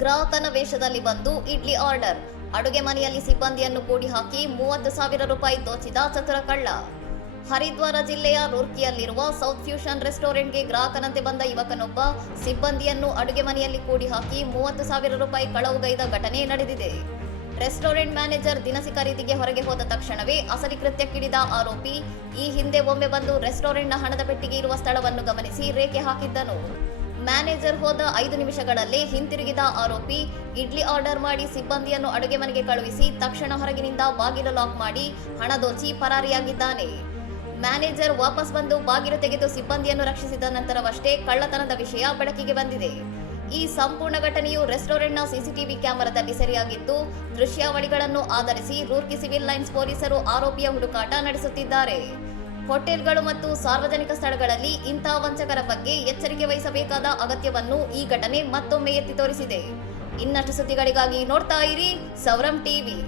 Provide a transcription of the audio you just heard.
ಗ್ರಾಹಕನ ವೇಷದಲ್ಲಿ ಬಂದು ಇಡ್ಲಿ ಆರ್ಡರ್. ಅಡುಗೆ ಮನೆಯಲ್ಲಿ ಸಿಬ್ಬಂದಿಯನ್ನು ಕೂಡಿ ಹಾಕಿ 30,000 ರೂಪಾಯಿ ದೋಚಿದ ಚತುರ ಕಳ್ಳ. ಹರಿದ್ವಾರ ಜಿಲ್ಲೆಯ ರೂರ್ಕಿಯಲ್ಲಿರುವ ಸೌತ್ ಫ್ಯೂಷನ್ ರೆಸ್ಟೋರೆಂಟ್ಗೆ ಗ್ರಾಹಕನಂತೆ ಬಂದ ಯುವಕನೊಬ್ಬ ಸಿಬ್ಬಂದಿಯನ್ನು ಅಡುಗೆ ಮನೆಯಲ್ಲಿ ಕೂಡಿ ಹಾಕಿ 30,000 ರೂಪಾಯಿ ಕಳವುಗೈದ ಘಟನೆ ನಡೆದಿದೆ. ರೆಸ್ಟೋರೆಂಟ್ ಮ್ಯಾನೇಜರ್ ದಿನಸಿ ಖರೀದಿಗೆ ಹೊರಗೆ ಹೋದ ತಕ್ಷಣವೇ ಅಸಲಿ ಕೃತ್ಯಕ್ಕಿಳಿದ ಆರೋಪಿ ಈ ಹಿಂದೆ ಒಮ್ಮೆ ಬಂದು ರೆಸ್ಟೋರೆಂಟ್ನ ಹಣದ ಪೆಟ್ಟಿಗೆ ಇರುವ ಸ್ಥಳವನ್ನು ಗಮನಿಸಿ ರೇಖೆ ಹಾಕಿದ್ದನು. ಮ್ಯಾನೇಜರ್ ಹೋದ 5 ನಿಮಿಷಗಳಲ್ಲೇ ಹಿಂತಿರುಗಿದ ಆರೋಪಿ ಇಡ್ಲಿ ಆರ್ಡರ್ ಮಾಡಿ ಸಿಬ್ಬಂದಿಯನ್ನು ಅಡುಗೆ ಮನೆಗೆ ಕಳುಹಿಸಿ ತಕ್ಷಣ ಹೊರಗಿನಿಂದ ಬಾಗಿಲು ಲಾಕ್ ಮಾಡಿ ಹಣ ದೋಚಿ ಪರಾರಿಯಾಗಿದ್ದಾನೆ. ಮ್ಯಾನೇಜರ್ ವಾಪಸ್ ಬಂದು ಬಾಗಿಲು ತೆಗೆದು ಸಿಬ್ಬಂದಿಯನ್ನು ರಕ್ಷಿಸಿದ ನಂತರವಷ್ಟೇ ಕಳ್ಳತನದ ವಿಷಯ ಬೆಳಕಿಗೆ ಬಂದಿದೆ. ಈ ಸಂಪೂರ್ಣ ಘಟನೆಯು ರೆಸ್ಟೋರೆಂಟ್ನ ಸಿಸಿಟಿವಿ ಕ್ಯಾಮೆರಾದಲ್ಲಿ ಸೆರೆಯಾಗಿದ್ದು, ದೃಶ್ಯಾವಳಿಗಳನ್ನು ಆಧರಿಸಿ ರೂರ್ಕಿ ಸಿವಿಲ್ ಲೈನ್ಸ್ ಪೊಲೀಸರು ಆರೋಪಿಯ ಹುಡುಕಾಟ ನಡೆಸುತ್ತಿದ್ದಾರೆ. ಹೋಟೆಲ್ಗಳು ಮತ್ತು ಸಾರ್ವಜನಿಕ ಸ್ಥಳಗಳಲ್ಲಿ ಇಂತಹ ವಂಚಕರ ಬಗ್ಗೆ ಎಚ್ಚರಿಕೆ ವಹಿಸಬೇಕಾದ ಅಗತ್ಯವನ್ನು ಈ ಘಟನೆ ಮತ್ತೊಮ್ಮೆ ಎತ್ತಿ ತೋರಿಸಿದೆ. ಇನ್ನಷ್ಟು ಸುದ್ದಿಗಳಿಗಾಗಿ ನೋಡ್ತಾ ಇರಿ ಸೌರಂ ಟಿವಿ.